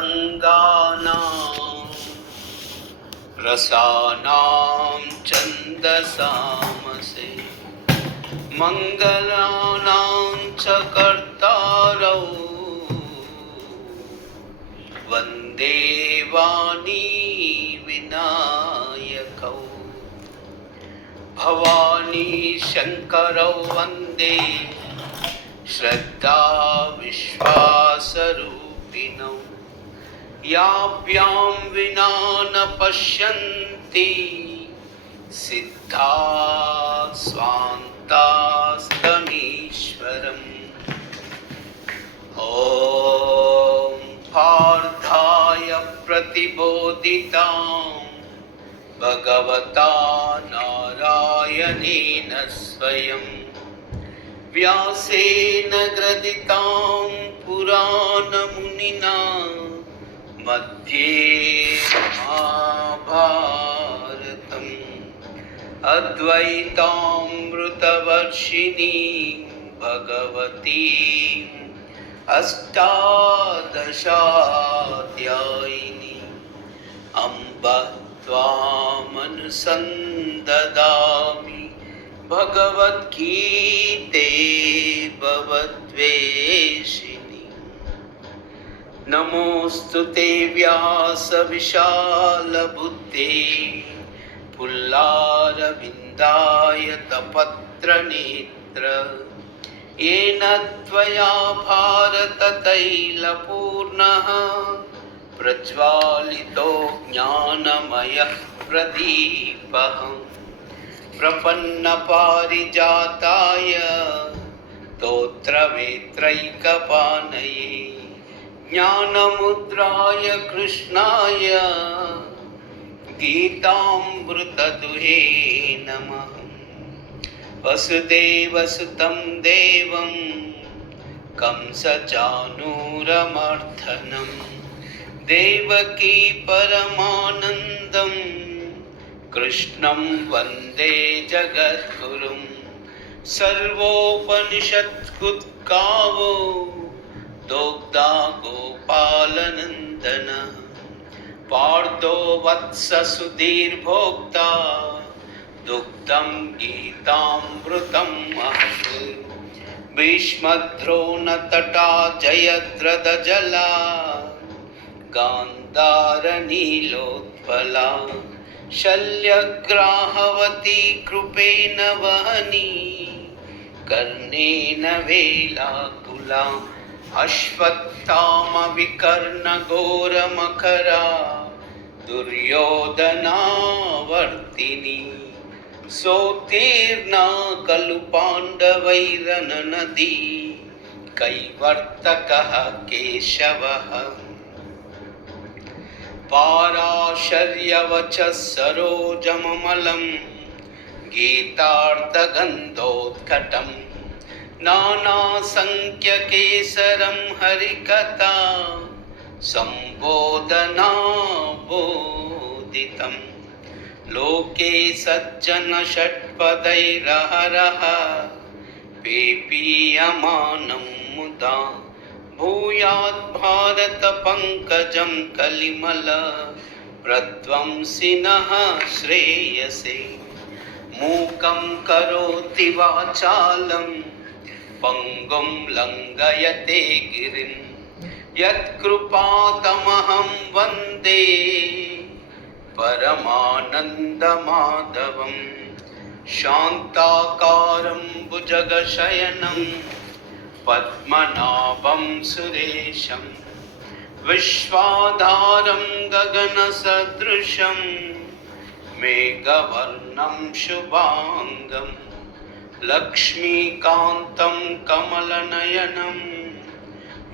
सर्वाङ्गानां रसानां छन्दसामसे मङ्गलानां च कर्तारौ वन्दे वाणी विनायकौ भवानी शङ्करौ वन्दे श्रद्धा विश्वासरूपिणौ याभ्यां विना न पश्यन्ति सिद्धा स्वान्तास्तमीश्वरम् ॐ पार्थाय प्रतिबोधितां भगवता नारायणेन स्वयं व्यासेन ग्रथितां पुराणमुनिना मध्ये महाभारतम् अद्वैतामृतवर्षिणीं भगवतीम् अष्टादशाध्यायिनी अम्ब त्वामनुसन्ददामि भगवद्गीते भवद्वेषिणी। नमोऽस्तु ते व्यासविशालबुद्धे पुल्लारविन्दायतपत्रनेत्र येन त्वया भारततैलपूर्णः प्रज्वालितो ज्ञानमयः प्रदीपः प्रपन्नपारिजाताय स्तोत्रवेत्रैकपाणये ज्ञानमुद्राय कृष्णाय गीतामृतदुहे नमः। वसुदेवसुतं देवं कंसचाणूरमर्दनं देवकी परमानन्दं कृष्णं वन्दे जगद्गुरुं। सर्वोपनिषत्कुत्कावो दोग्धा गोपालनन्दन पार्थो वत्ससुधीर्भोक्ता दुग्धं गीतामृतं महत्। भीष्मद्रोणतटा जयद्रथजला गान्धारनीलोत्पला शल्यग्राहवती कृपेण वहनी कर्णेन वेलाकुला अश्वत्थामविकर्णघोरमकरा दुर्योधनावर्तिनी सोत्तीर्णा खलु पाण्डवैरननदी कैवर्तकः केशवः पाराशर्यवचः सरोजममलं गीतार्थगन्धोत्कटं नानासङ्ख्यकेसरं हरिकथा सम्बोधनाबोधितं लोके सज्जन षट्पदैरहरः पेपीयमानं मुदा भूयात् भारत पंकजं कलिमल प्रध्वंसिनः श्रेयसे। मूकं करोति वाचालं पंगुं लङ्घयते गिरिं यत्कृपातमहं वन्दे परमानन्दमाधवं। शान्ताकारं भुजगशयनं पद्मनाभं सुरेशं विश्वाधारं गगनसदृशं मेघवर्णं शुभांगं लक्ष्मीकान्तं कमलनयनं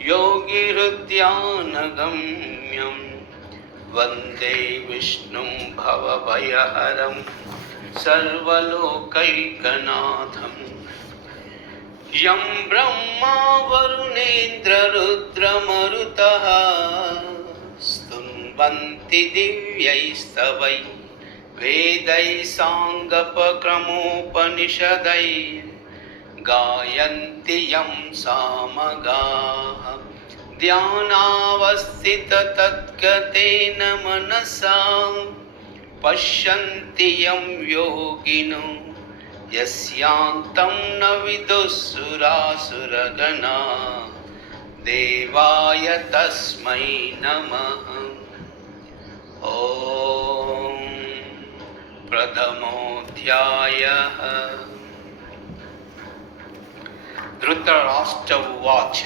योगिहृद्यानगम्यं वन्दे विष्णुं भवभयहरं सर्वलोकैकनाथम्। यं ब्रह्मा वरुणेन्द्ररुद्रमरुतः स्तुवन्ति दिव्यैस्तवैः वेदैः साङ्गपक्रमोपनिषदैः गायन्ति यं सामगाः ध्यानावस्थिततद्गतेन मनसा पश्यन्ति यं योगिनो यस्यान्तं न विदुःसुरासुरगणा देवाय तस्मै नमः। ॐ प्रथमोऽध्यायः। धृतराष्ट्र उवाच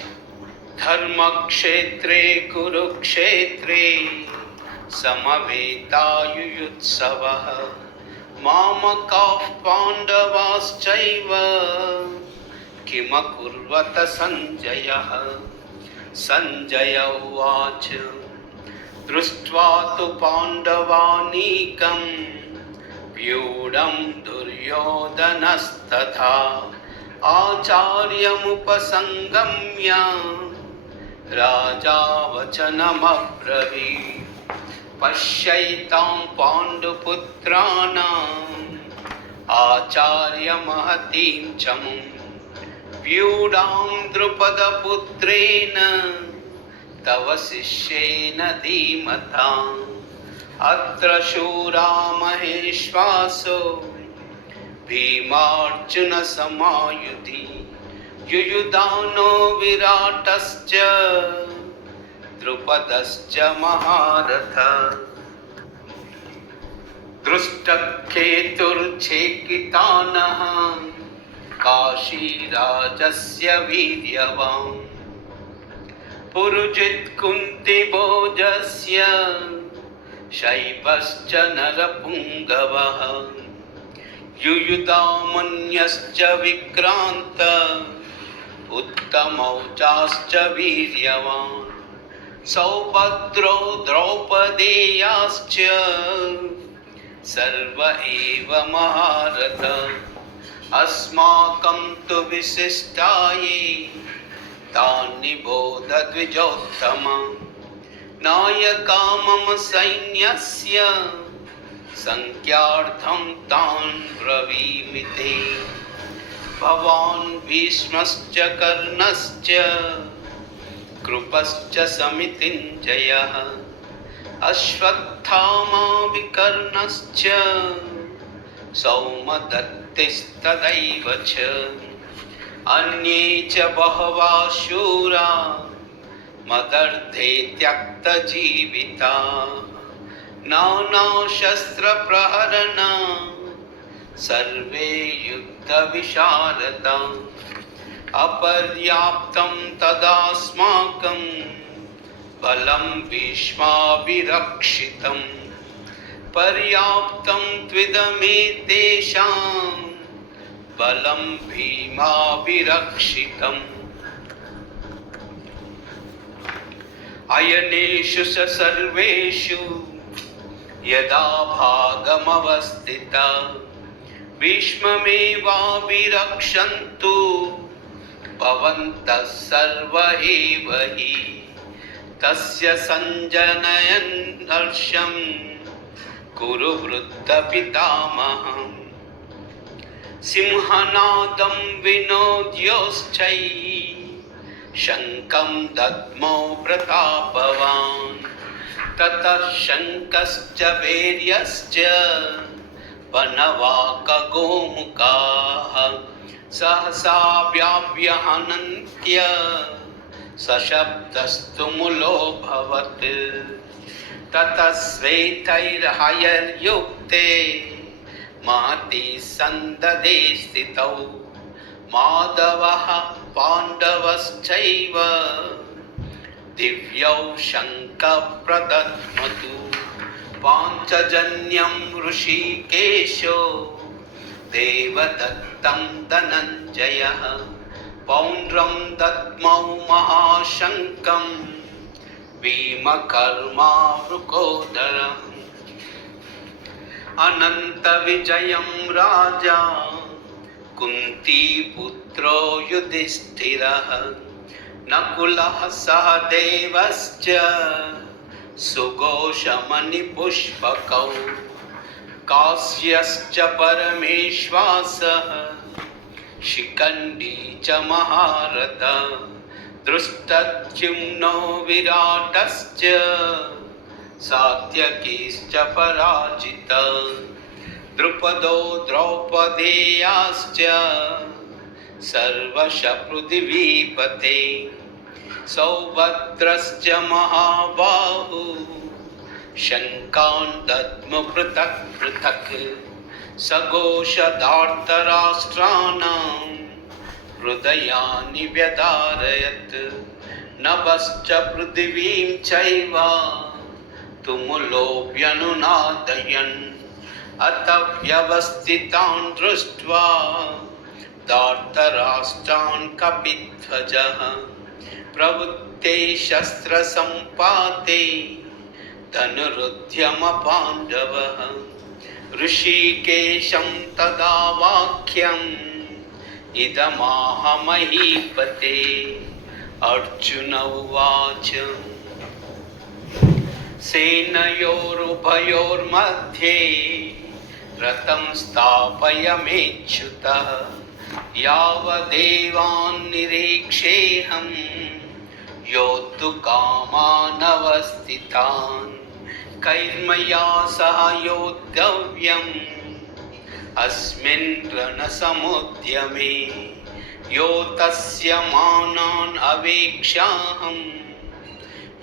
धर्मक्षेत्रे कुरुक्षेत्रे समवेतायुयुत्सवः मामकाः पाण्डवाश्चैव किमकुर्वत सञ्जयः। सञ्जय उवाच दृष्ट्वा तु पाण्डवानीकं व्यूढं दुर्योधनस्तथा आचार्यमुपसङ्गम्य राजा वचनमब्रवीत् पश्यैतां पाण्डुपुत्राणाम् आचार्यमहतीं चमुं व्यूढां द्रुपदपुत्रेण तव शिष्येन धीमताम् अत्र शूरा महेश्वासो भीमार्जुनसमायुधि युयुधानो विराटश्च द्रुपदश्च महारथ दृष्टकेतुर्चेकितानः काशीराजस्य वीर्यवान् पुरुजित्कुन्तिभोजस्य शैबश्च नरपुङ्गवः युयुधामन्यश्च विक्रान्त उत्तमौजाश्च वीर्यवान् सौभद्रो द्रौपदेयाश्च सर्व एव महारथ अस्माकं तु विशिष्टाये तानि बोध द्विजोत्तम नायका मम सैन्यस्य संख्यार्थं तान् ब्रवीमि ते। भवान् भीष्मश्च कर्णश्च कृपश्च समितिञ्जयः अश्वत्थामा विकर्णश्च सौमदत्तिस्तदैव च अन्ये च बहवः शूरा मदर्थे त्यक्तजीविता नानाशस्त्रप्रहरणा सर्वे युद्धविशारदा अपर्याप्तं तदास्माकं बलं भीष्माभिरक्षितं पर्याप्तं त्विदमेतेषां बलं भीमाभिरक्षितम् अयनेषु स सर्वेषु यदा भागमवस्थिता भीष्ममेवाभिरक्षन्तु भवन्तः सर्व एव हि तस्य सञ्जनयन् हर्षं कुरु वृद्धपितामहम् सिंहनादं विनोद्योश्चै शङ्खं दद्मौ प्रतापवान् ततः शङ्खश्च वीर्यश्च वनवाकगोमुखाः सहसा व्याप्यहनन्त्य सशब्दस्तु मुलोऽभवत् ततः श्वेतैर्हयैर्युक्ते महति सन्ददे स्थितौ माधवः पाण्डवश्चैव दिव्यौ शङ्खप्रदध्मतु पाञ्चजन्यं ऋषिकेशो देवदत्तं धनञ्जयः पौण्ड्रं दद्मौ महाशङ्खं भीमकर्मावृकोदरम् अनन्तविजयं राजा कुन्तीपुत्रो युधिष्ठिरः नकुलः सहदेवश्च सुघोषमणिपुष्पकौ काश्यश्च परमेश्वासः शिखण्डी च महारथः दृष्टद्युम्नो विराटश्च सात्यकीश्च पराजितः द्रुपदो द्रौपदेयाश्च सर्वशः पृथिवीपते सौभद्रश्च महाबाहु शङ्कान् दद्म पृथक् पृथक् सघोषधार्तराष्ट्राणां हृदयानि व्यधारयत् नभश्च पृथिवीं चैव तुमुलोऽप्यनुनादयन् अत व्यवस्थितान् दृष्ट्वा धार्तराष्ट्रान् कपिध्वजः प्रवृत्ते शस्त्रसम्पाते धनुरुद्यम पाण्डवः ऋषिकेशं तदा वाक्यम् इदमाह महीपते अर्जुन उवाच सेनयोरुभयोर्मध्ये रथं स्थापयमेच्युतः यावदेवान् निरीक्षेऽहं योद्धुकामानवस्थितान् कैर्मया सह योद्धव्यम् अस्मिन् रणसमुद्यमे यो तस्य मानान् अवेक्ष्याहं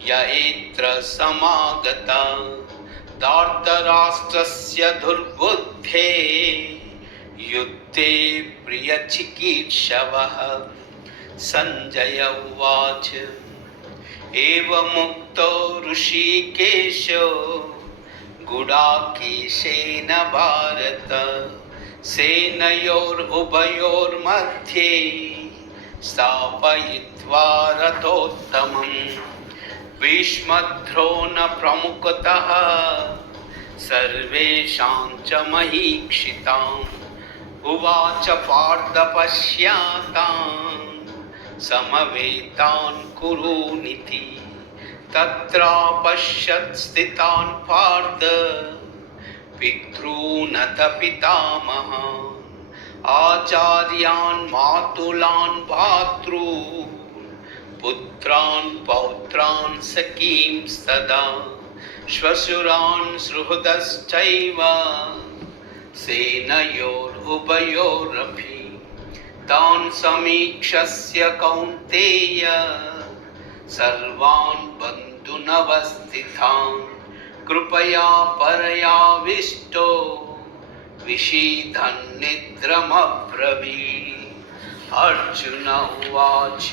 य एत्र समागता धार्तराष्ट्रस्य दुर्बुद्धे युद्धे प्रियचिकीर्षवः सञ्जय उवाच एवमुक्तो ऋषिकेशो गुडाकेशेन भारत सेनयोरुभयोर्मध्ये स्थापयित्वा रथोत्तमम् भीष्मद्रोणप्रमुखतः सर्वेषां च महीक्षिताम् उवाच पार्थ पश्यातान् समवेतान् कुरूनिति तत्रापश्यत् स्थितान् पार्थ पितॄनथ पितामहान् आचार्यान् मातुलान् भातॄन् पुत्रान् पौत्रान् सखींस्तदा श्वशुरान् सुहृदश्चैव सेनयोरुभयोरपि तान् समीक्षस्य कौन्तेय सर्वान् बन्धुनवस्थितान् कृपया परयाविष्टो विषीदन् निद्रमब्रवीत् अर्जुन उवाच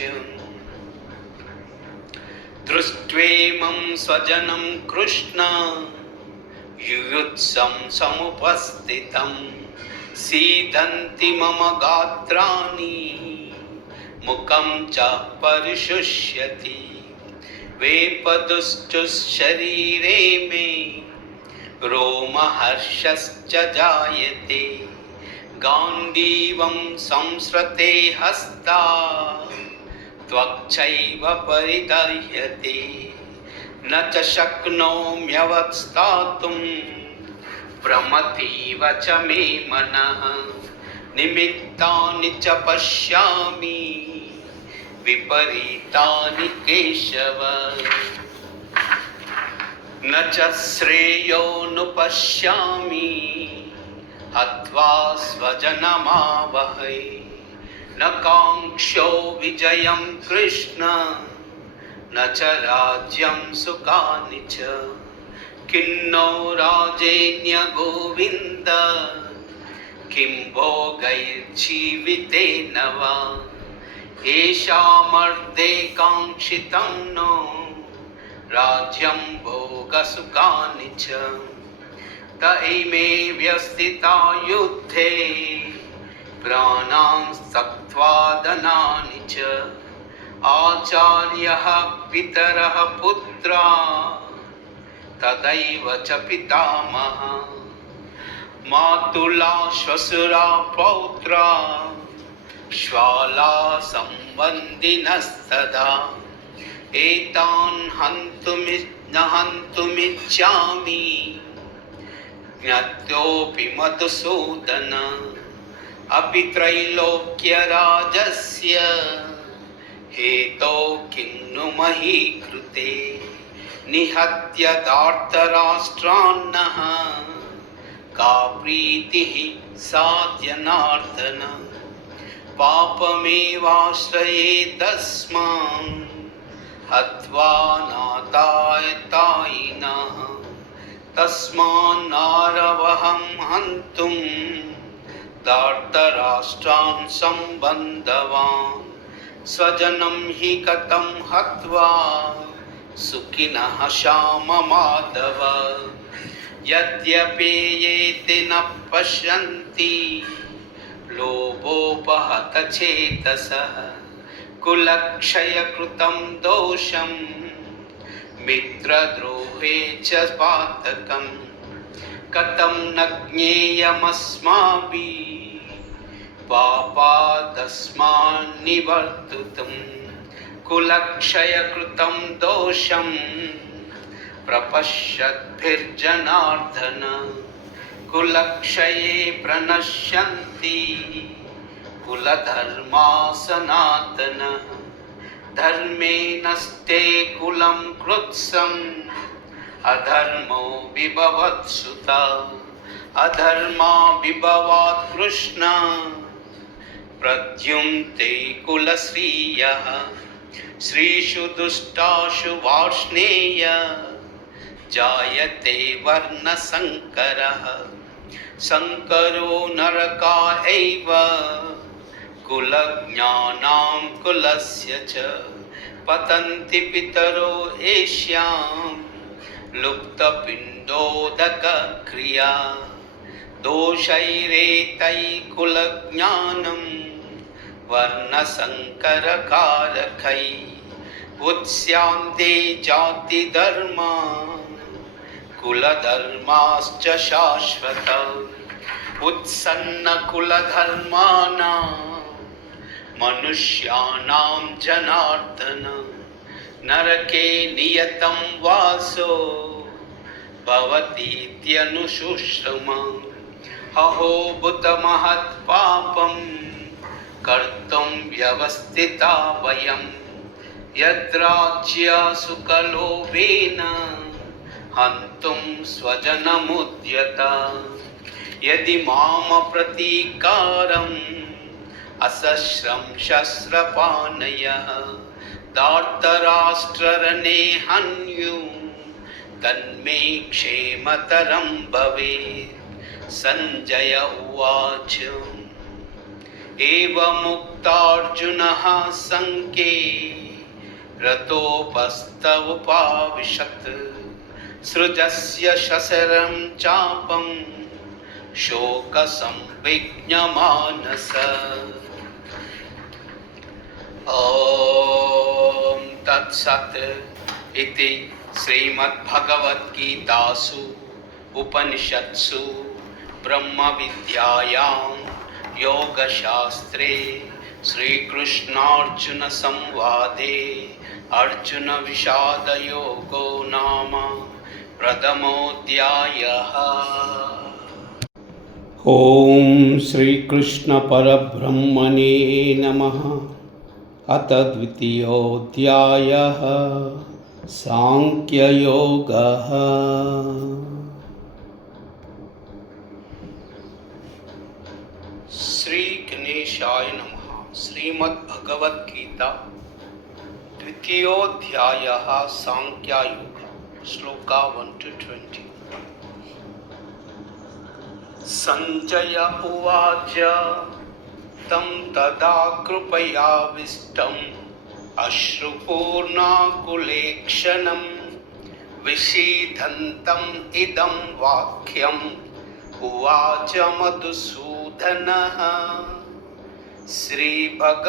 दृष्ट्वेमं स्वजनं कृष्ण युयुत्सं समुपस्थितं सीदन्ति मम गात्राणि मुखं च परिशुष्यति वेपदुश्चुशरीरे मे रोमहर्षश्च जायते गाण्डीवं संसृते हस्ता त्वक्चैव परिदह्यते न च शक्नोम्यवस्थातुं भ्रमतीव च मे मनः निमित्तानि च पश्यामि विपरीतानि केशव न च श्रेयोनुपश्यामि हत्वा स्वजनमावहै न काङ्क्षो विजयं कृष्ण न च राज्यं सुखानि च किन्नो राजेन्य गोविन्द किं भोगैर्जीवितेन वा येषामर्थे काङ्क्षितं नो राज्यं भोगसुखानि च त इमे व्यस्थिता युद्धे प्राणान् त्यक्त्वा धनानि च आचार्यः पितरः पुत्रा तदैव च पितामहः मातुला श्वशुरा पौत्रा श्वाला सम्बन्धिनस्तदा एतान् हन्तुमिच्छामि ज्ञात्योऽपि मधुसूदन अपि त्रैलोक्यराजस्य हेतो किं नु मही कृते निहत्य दार्तराष्ट्रान्नः का प्रीतिः सा जनार्दन पापमेवाश्रयेदस्मान् हत्वा नादायतायिनः तस्मान्नारवहं हन्तुं दार्तराष्ट्रान् सम्बन्धवान् स्वजनं हि कथं हत्वा सुखिनः श्याममाधव यद्यपेयेते न पश्यन्ति लोभोपहत चेतसः कुलक्षयकृतं दोषं मित्रद्रोहे च पातकं कथं न ज्ञेयमस्माभिः पापादस्मान्निवर्तितुं कुलक्षयकृतं दोषं प्रपश्यद्भिर्जनार्दन कुलक्षये प्रणश्यन्ति कुलधर्मा सनातनः धर्मे नस्ते कुलं कृत्स्नम् अधर्मो विभवत्सुता अधर्मा विभवात् कृष्ण प्रद्युम्ते कुलश्रियः श्रीषु दुष्टाशु वार्ष्णेय जायते वर्णसङ्करः संकरो नरका एव कुलज्ञानां कुलस्य च पतन्ति पितरो एष्यां लुप्तपिण्डोदकक्रिया दोषैरेतैः कुलज्ञानं वर्णसङ्करकारकैः उत्स्यान्ते जातिधर्मा कुलधर्माश्च शाश्वत उत्सन्नकुलधर्माणां मनुष्याणां जनार्दन नरके नियतं वासो भवतीत्यनुशुश्रुमा अहो भूतमहत्पापं कर्तुं व्यवस्थिता वयं यद्राज्यसुखलोभेन हन्तुं स्वजनमुद्यता यदि मामप्रतीकारम् असस्रं शस्त्रपाणयः दार्तराष्ट्ररणे हन्युः तन्मे क्षेमतरं भवेत् सञ्जय उवाच एवमुक्तार्जुनः सङ्ख्ये रतोपस्थ उपाविशत् सृजस्य शशरं चापं शोकसंविघ्नमानस ॐ तत्सत् इति श्रीमद्भगवद्गीतासु उपनिषत्सु ब्रह्मविद्यायां योगशास्त्रे श्रीकृष्णार्जुनसंवादे अर्जुनविषादयोगो नाम प्रथमोऽध्यायः। ॐ श्रीकृष्णपरब्रह्मणे नमः। अथ द्वितीयोऽध्यायः सांख्ययोगः। श्री गणेशाय नमः। श्रीमद्भगवद्गीता द्वितीयोऽध्यायः सांख्ययोग। श्लोका 1-20। संजय उवाच तं तदा कृपयाविष्टम् अश्रुपूर्णाकुलेक्षणं विषीदन्तम् इदं वाक्यम् उवाच मधुसूदनः। श्रीभगवानुवाच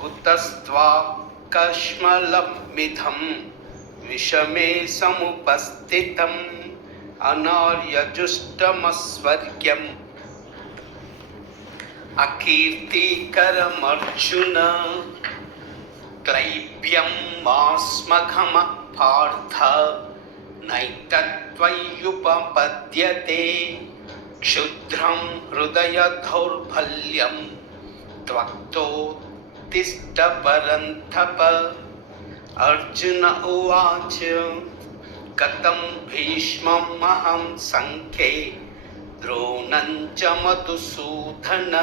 कुतस्त्वाकश्मलमिदं विषमे समुपस्थितम् अनार्यजुष्टमस्वर्ग्यम् अकीर्तिकरमर्जुन क्लैब्यं मास्मघमः पार्थ नैतत्त्वय्युपपद्यते क्षुद्रं हृदय दौर्बल्यं त्वत्तोत्तिष्ठ परन्तप। अर्जुन उवाच कथं भीष्ममहं सङ्ख्ये द्रोणं च मधुसूदन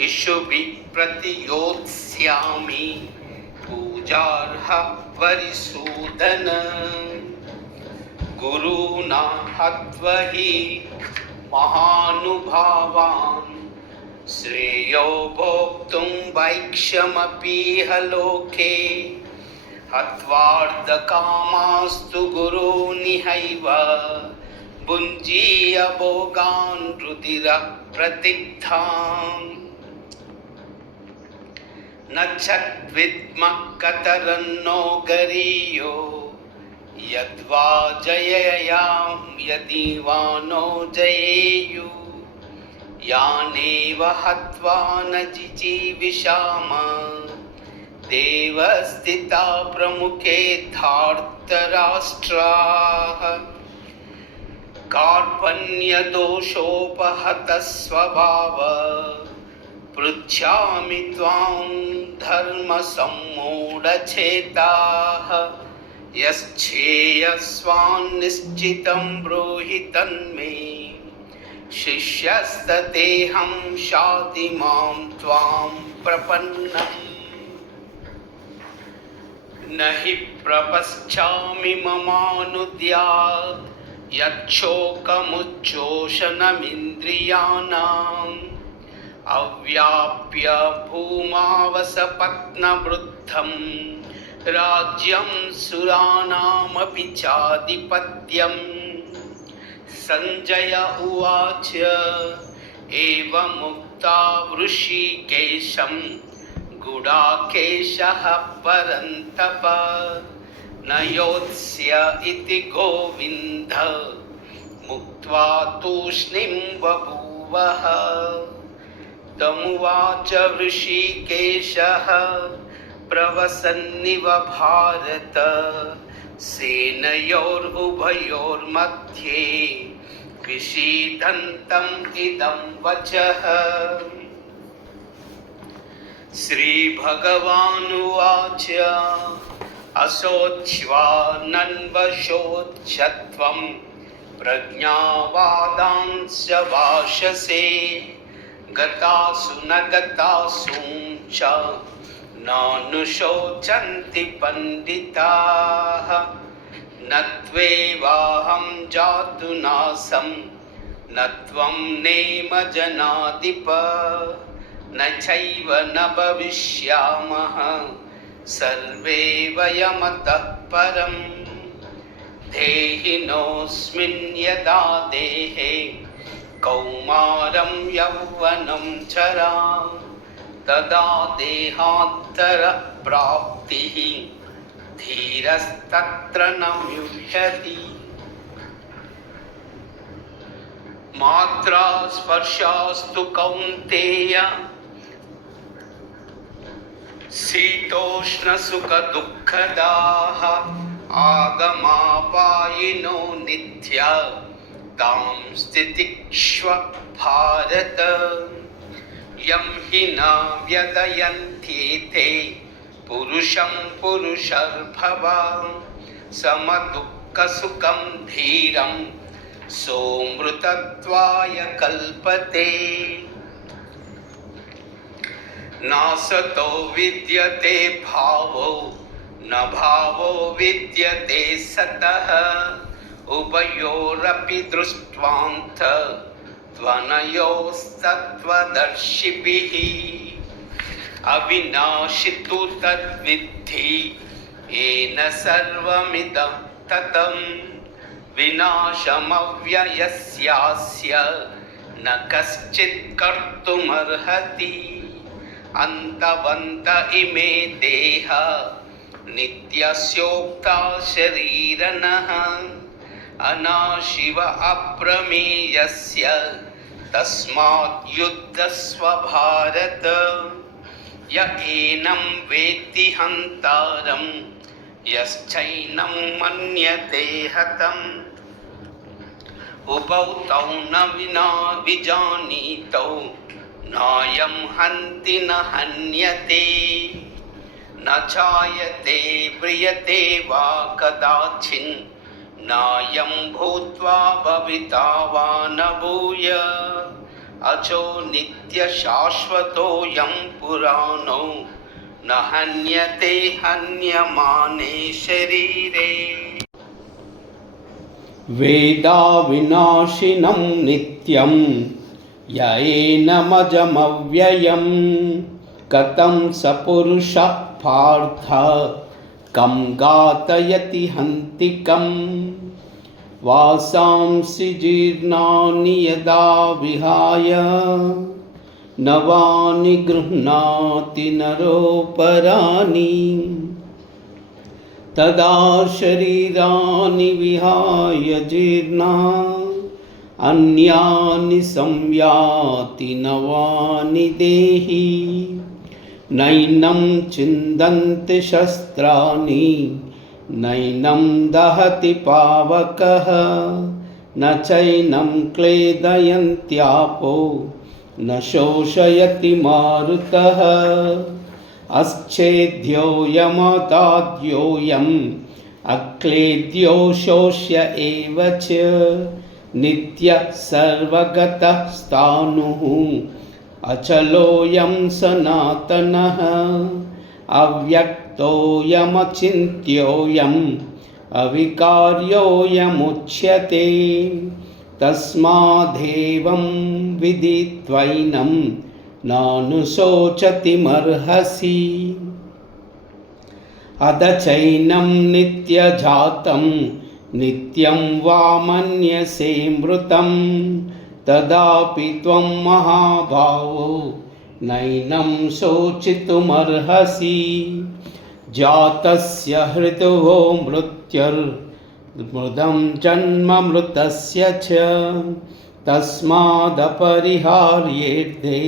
इषुभिः प्रतियोत्स्यामि पूजार्हः परिसूदन। गुरूणा हत्वा हि महानुभावान् श्रेयो भोक्तुं वैक्षमपीह लोके। हत्वार्थकामास्तु गुरूनिहैव भुञ्जीय भोगान् रुधिरः प्रतिग्धान्। न चद्विद्मः कतरन्नो गरीयो यद्वा जययां यदि वा नो जयेयुः। यानेव हत्वा न जिजीविषामः देवस्थिता प्रमुखे धार्तराष्ट्राः। कार्पण्यदोषोपहतः स्वभावः पृच्छामि त्वां धर्मसम्मूढचेताः। यश्चेयस्वान्निश्चितं ब्रूहि तन्मे शिष्यस्ततेऽहं शाधि मां त्वां प्रपन्नम्। न हि प्रपश्चामि ममानुद्यात् यच्छोकमुच्चोषणमिन्द्रियाणाम्। अव्याप्य भूमावसपत्नवृद्धं राज्यं सुराणामपि चाधिपत्यम्। सञ्जय उवाच एवमुक्ता ऋषिकेशं गुडाकेशः परन्तप। न योत्स्य इति गोविन्द मुक्त्वा तूष्णीं बभूवः। तमुवाच ऋषिकेशः प्रवसन्निव भारत सेनयोरुभयोर्मध्ये विषीदन्तम् इदं वचः। श्रीभगवानुवाच असोऽच्छ्वानन्वशोच्छत्वं प्रज्ञावादांश्च भाषसे। गतासु न गतासु च नानुशोचन्ति पण्डिताः। न त्वेवाहं जातु नासं न त्वं नेम जनाधिप। न चैव न भविष्यामः सर्वे वयमतः परम्। देहिनोऽस्मिन् यदा देहे कौमारं यौवनं जरा तदा देहान्तरप्राप्तिः धीरस्तत्र न मुह्यति। मात्रा स्पर्शास्तु कौन्तेय शीतोष्णसुखदुःखदाः आगमापायिनो नित्या तां स्थितिक्ष्व भारत। यं हि न व्यदयन्त्येते पुरुषं पुरुषर्भवा समदुःखसुखं धीरं सोऽमृतत्वाय कल्पते। नासतो विद्यते भावो न भावो विद्यते सतः। उभयोरपि दृष्ट्वान्त त्वनयोस्तत्त्वदर्शिभिः। अविनाशि तु तद्विद्धि येन सर्वमिदं ततं। विनाशमव्ययस्यास्य न कश्चित् कर्तुमर्हति। अन्तवन्त इमे देहा नित्यस्योक्ता शरीरिणः। अनाशिव अप्रमेयस्य तस्मात् युद्धस्व भारत। य एनं वेत्ति हन्तारं यश्चैनं मन्यते हतम्। उभौ तौ न विना विजानीतौ नायं हन्ति न हन्यते न जायते म्रियते वा कदाचिन् नायं भूत्वा भविता वा न भूय अजो नित्यशाश्वतोऽयं पुराणो न हन्यते हन्यमाने शरीरे। वेदाविनाशिनं नित्यं येनमजमव्ययं कथं स पुरुषः पार्थ कं घातयति हन्तिकं वासांसि जीर्णानि यदा विहाय नवानि गृह्णाति नरोपराणि तदा शरीराणि विहाय जीर्णा अन्यानि संयाति नवानि देहि नैनं छिन्दन्ति शस्त्राणि नैनं दहति पावकः न चैनं क्लेदयन्त्यापो न शोषयति मारुतः अच्छेद्योऽयमदाद्योऽयम् अक्लेद्यो शोष्य एव च नित्यः सर्वगतः स्थाणुः अचलोऽयं सनातनः अव्यक्तोऽयमचिन्त्योऽयम् अविकार्योऽयमुच्यते तस्मादेवं विदित्वैनं नानुशोचतिमर्हसि अध चैनं नित्यजातं नित्यं वा मन्यसे मृतं तदापि त्वं महाभावो नैनं शोचितुमर्हसि जातस्य हृतवो मृत्युर्मृदं जन्म मृतस्य च तस्मादपरिहार्येऽर्थे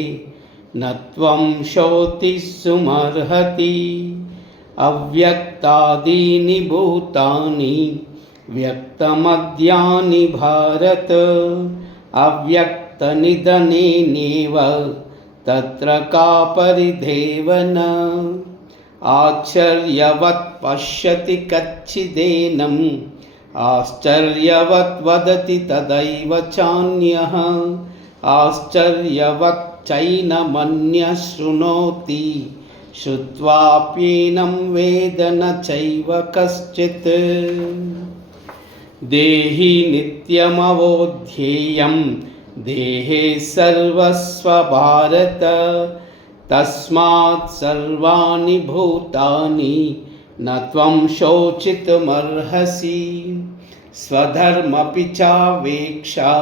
न त्वं शोचितुमर्हसि अव्यक्तादीनि भूतानि व्यक्तमद्यानि भारत अव्यक्तनिधनेनैव तत्र का परिदेवना आश्चर्यवत् पश्यति कच्चिदेनम् आश्चर्यवत् वदति तदैव चान्यः आश्चर्यवत् चैनमन्यः शृणोति श्रुत्वाप्येनं वेद न चैव कश्चित् देहि नित्यमवोध्येयं देहे सर्वस्व भारत तस्मात् सर्वाणि भूतानि न त्वं शोचितुमर्हसि स्वधर्मपि चावेक्षा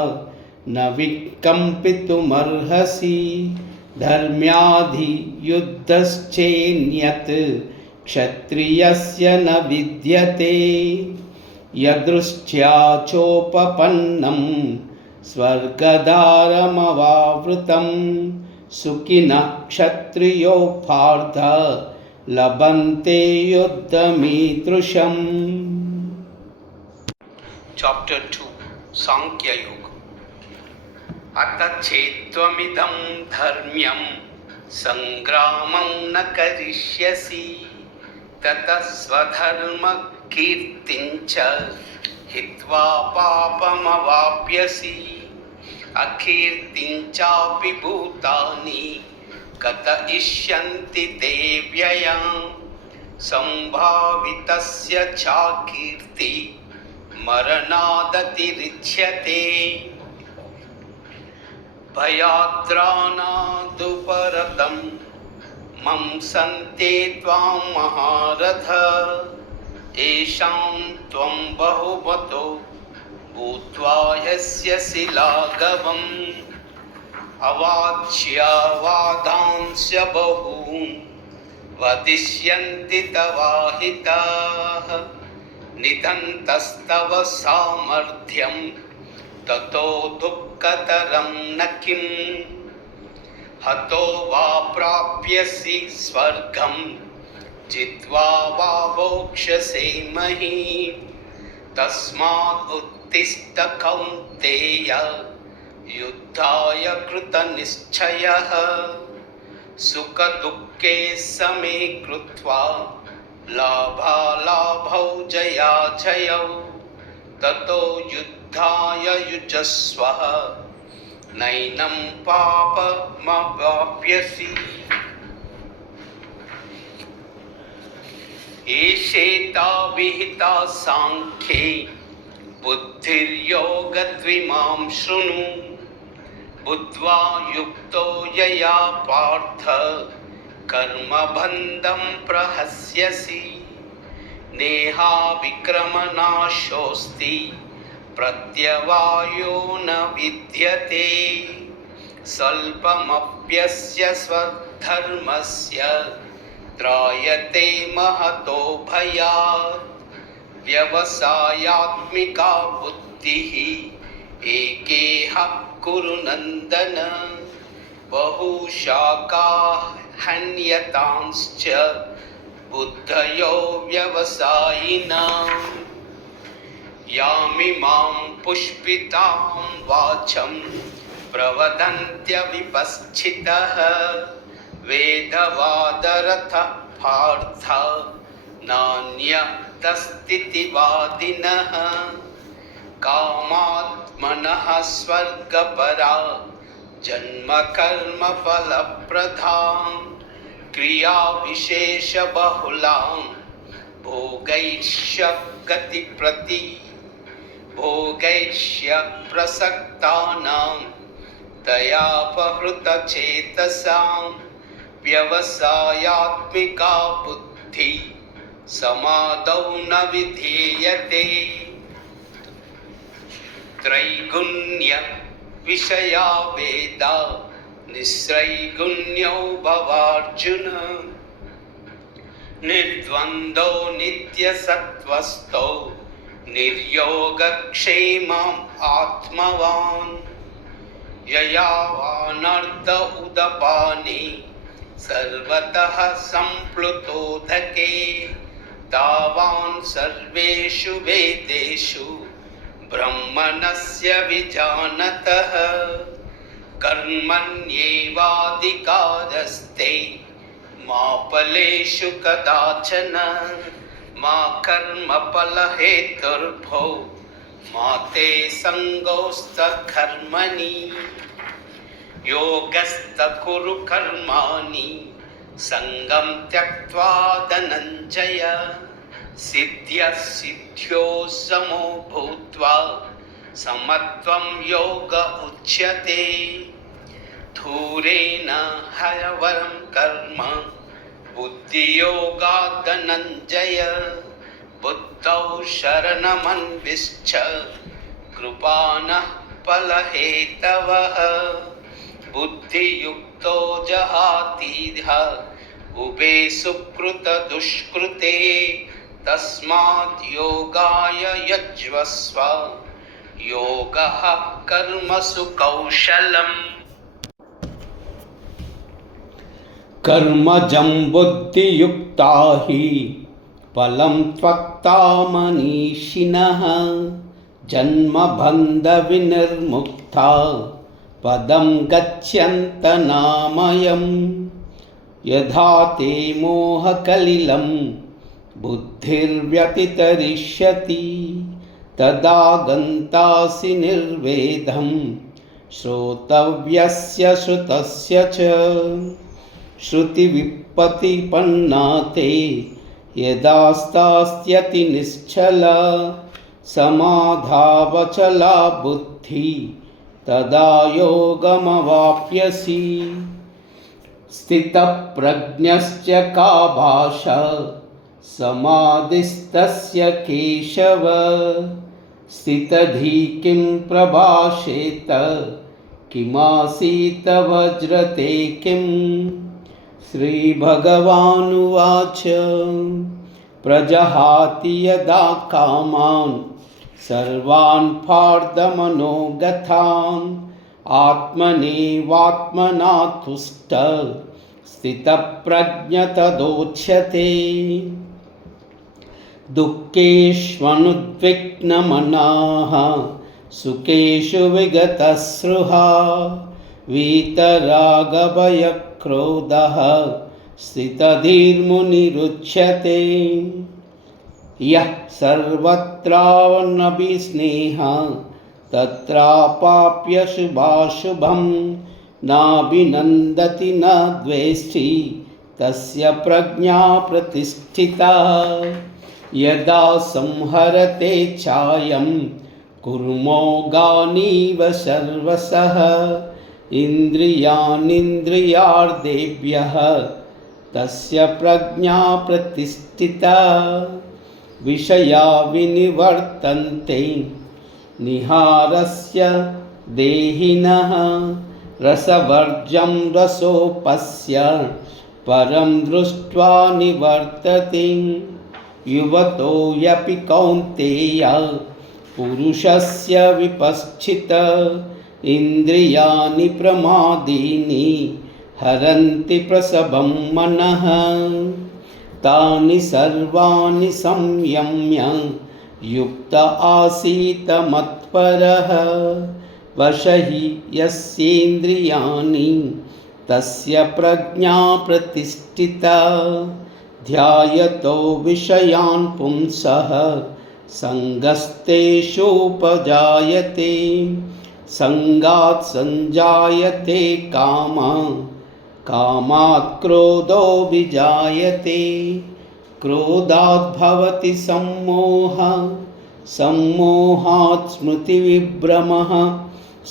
न विकम्पितुमर्हसि धर्म्याधियुद्धश्चेन्यत् क्षत्रियस्य न विद्यते यदृष्ट्या चोपपन्नं स्वर्गद्वारमवावृतं सुखिनः क्षत्रियो पार्थ लभन्ते युद्धमीदृशम्। Chapter 2 Sankhya Yoga. अत चेत्त्वमिदं धर्म्यं संग्रामं न करिष्यसि ततः स्वधर्मकीर्तिं च हित्वा पापमवाप्स्यसि अकीर्तिं चापि भूतानि कथयिष्यन्ति ते व्ययं संभावितस्य चाकीर्ति मरणादतिरिच्यते भयाद्राणादुपरतं मंसन्ते त्वां महारथ येषां त्वं बहुमतो भूत्वा यस्य शिलागवम् अवाच्यवादांस्य बहून् वदिष्यन्ति तवाहिताः निदन्तस्तव सामर्थ्यं ततो दुःखतरं न किं हतो वा प्राप्यसि स्वर्गं जित्वा वा भोक्ष्यसे महीम् तस्मात् उत्तिष्ठ कौन्तेय युद्धाय कृतनिश्चयः सुखदुःखे समे कृत्वा लाभालाभौ जयाजयौ ततो युद्धाय युजस्वः नैनं पापमवाप्स्यसि। एषेता विहिता सांख्ये बुद्धिर्योगद्विमां शृणु बुद्ध्वा युक्तो यया पार्थ कर्मबन्धं प्रहस्यसि। नेहाविक्रमनाशोऽस्ति प्रत्यवायो न विद्यते स्वल्पमप्यस्य स्वधर्मस्य त्रायते महतो भयात्। व्यवसायात्मिका बुद्धिः एकेह कुरु नन्दन बहुशाखा हन्यतांश्च बुद्धयो व्यवसायिनाम्। यामिमां पुष्पितां वाचं प्रवदन्त्यविपश्चितः वेदवादरतः पार्थ नान्यतस्तितिवादिनः। कामात्मनः स्वर्गपरा जन्मकर्मफलप्रदां क्रियाविशेषबहुलां भोगैष्यप्रसक्तानां तयापहृतचेतसां व्यवसायात्मिका बुद्धि समादौ न विधीयते। त्रैगुण्य विषया वेदा निस्त्रैगुण्यो भवार्जुन निर्द्वन्द्वो नित्यसत्त्वस्थो निर्योगक्षेमम् आत्मवान्। ययावानर्ध उदपाने सर्वतः सम्प्लुतोदके तावान् सर्वेषु वेदेषु ब्रह्मणस्य विजानतः। कर्मण्येवाधिकारस्ते मा फलेषु कदाचन मा कर्मफलहेतुर्भो मा ते सङ्गोऽस्त्वकर्मणि। योगस्थः कुरु कर्माणि सङ्गं त्यक्त्वा धनञ्जय सिद्ध्यः सिद्ध्यो समो भूत्वा समत्वं योग उच्यते। धूरेण हयवरं कर्म बुद्धियोगात् धनञ्जय बुद्धौ शरणमन्विष्य कृपाणः फलहेतवः। बुद्धियुक्तो जहातीह उभे सुकृतदुष्कृते तस्मात् योगाय यज्वस्व योगः कर्मसु कौशलम्। कर्मजं बुद्धियुक्ता हि फलं त्यक्ता मनीषिणः जन्मबन्धविनिर्मुक्ता पदं गच्छन्तनामयम्। यथा ते मोहकलिलं बुद्धिर्व्यतितरिष्यति तदा गन्तासि निर्वेदं श्रोतव्यस्य श्रुतस्य च। श्रुतिविपत्तिपन्ना ते यदा स्थास्यति निश्चला समाधावचला बुद्धि तदा योगमवाप्स्यसि। स्थितप्रज्ञश्च का भाषा समाधिस्तस्य केशव स्थितधि किं प्रभाषेत किमासीत वज्रते किम्। श्रीभगवानुवाच प्रजहाति यदा कामान् सर्वान् पार्थमनोगतान् आत्मनेवात्मना तुष्ट स्थितप्रज्ञ तदोच्यते। दुःखेष्वनुद्विग्नमनाः सुखेषु विगतस्पृहा वीतरागभयक्रोधः स्थितधीर्मुनिरुच्यते यः सर्वत्रावनभिस्नेहः तत्रापाप्य शुभाशुभं नाभिनन्दति न द्वेष्टि तस्य प्रज्ञा प्रतिष्ठिता यदा संहरते चायं कुर्मोगानीव सर्वशः इन्द्रियाणीन्द्रियार्थेभ्यः तस्य प्रज्ञा प्रतिष्ठिता विषया विनिवर्तन्ते निहारस्य देहिनः रसवर्जं रसोपस्य परं दृष्ट्वा निवर्तते युवतो यपि कौन्तेय पुरुषस्य विपश्चित इन्द्रियाणि प्रमादीनि हरन्ति प्रसभं मनः तानि सर्वाणि संयम्य युक्त आसीत मत्परः वशहि यस्येन्द्रियाणि तस्य प्रज्ञा प्रतिष्ठिता ध्यायतो विषयान् पुंसः सङ्गस्तेषुपजायते सङ्गात् सञ्जायते कामात् क्रोधो विजायते क्रोधात् भवति सम्मोहः सम्मोहात् स्मृतिविभ्रमः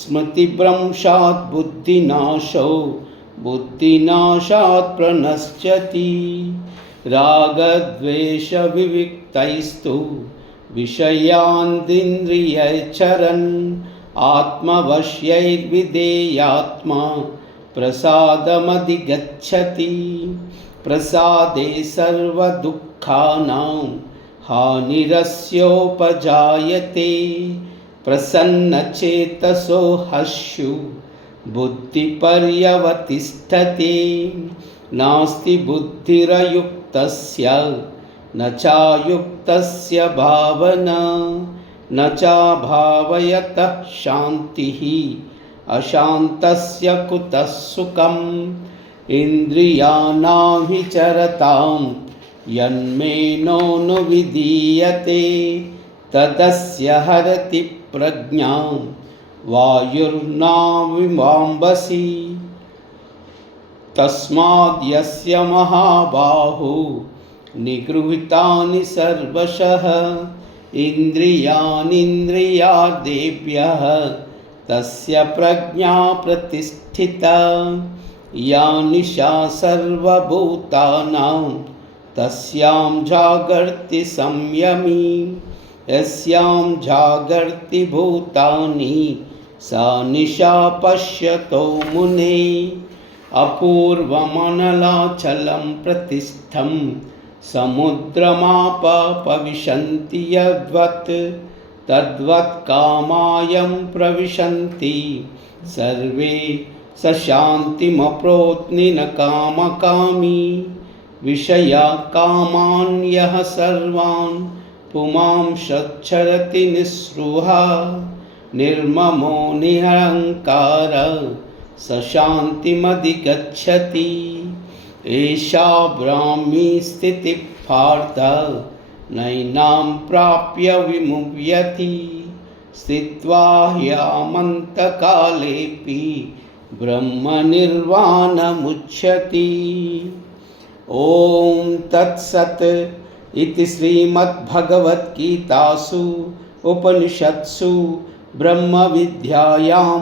स्मृतिभ्रंशात् बुद्धिनाशो बुद्धिनाशात् प्रणश्यति रागद्वेषविविक्तैस्तु विषयानिन्द्रियैश्चरन् आत्मवश्यैर्विधेयात्मा प्रसादमधिगच्छति प्रसादे सर्वदुःखानां हानिरस्योपजायते प्रसन्नचेतसो हर्षु बुद्धिपर्यवतिष्ठते नास्ति बुद्धिरयुक्तस्य न चायुक्तस्य भावना न चाभावयतः शान्तिः अशान्तस्य कुतः सुखम् इन्द्रियाणाभिचरतां यन्मेनोऽनुविधीयते तदस्य हरति प्रज्ञां वायुर्नाविवाम्भसि तस्माद् यस्य महाबाहो निगृहीतानि सर्वशः इन्द्रियाणीन्द्रियार्थेभ्यः तस्य प्रज्ञा प्रतिष्ठिता या निशा सर्वभूतानां तस्यां जागर्ति संयमी यस्यां जागर्ति भूतानि सा निशा पश्यतो मुनेः अपूर्वमनलाचलं प्रतिष्ठं समुद्रमापविशन्ति यद्वत् तद्वत् कामायं प्रविशन्ति सर्वे स शान्तिमप्नोति न कामकामी विषया कामान् यः सर्वान् पुमांश्चरति निःस्पृहा निर्ममो निरहङ्कारः स शान्तिमधिगच्छति एषा ब्राह्मी स्थितिः पार्थ नैनां प्राप्य विमुह्यति स्थित्वा ह्यामन्तकालेऽपि ब्रह्मनिर्वाणमुच्यति। ॐ तत्सत् इति श्रीमद्भगवद्गीतासु उपनिषत्सु ब्रह्मविद्यायां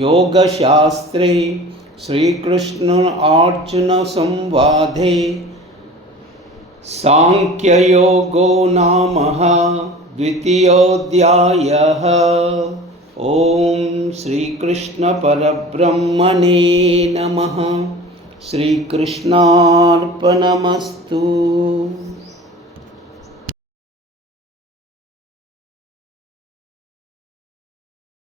योगशास्त्रे श्रीकृष्ण अर्जुन संवादे सांख्ययोगो नाम द्वितीयोऽध्यायः। ॐ श्रीकृष्ण परब्रह्मणे नमः। श्रीकृष्णार्पणमस्तु।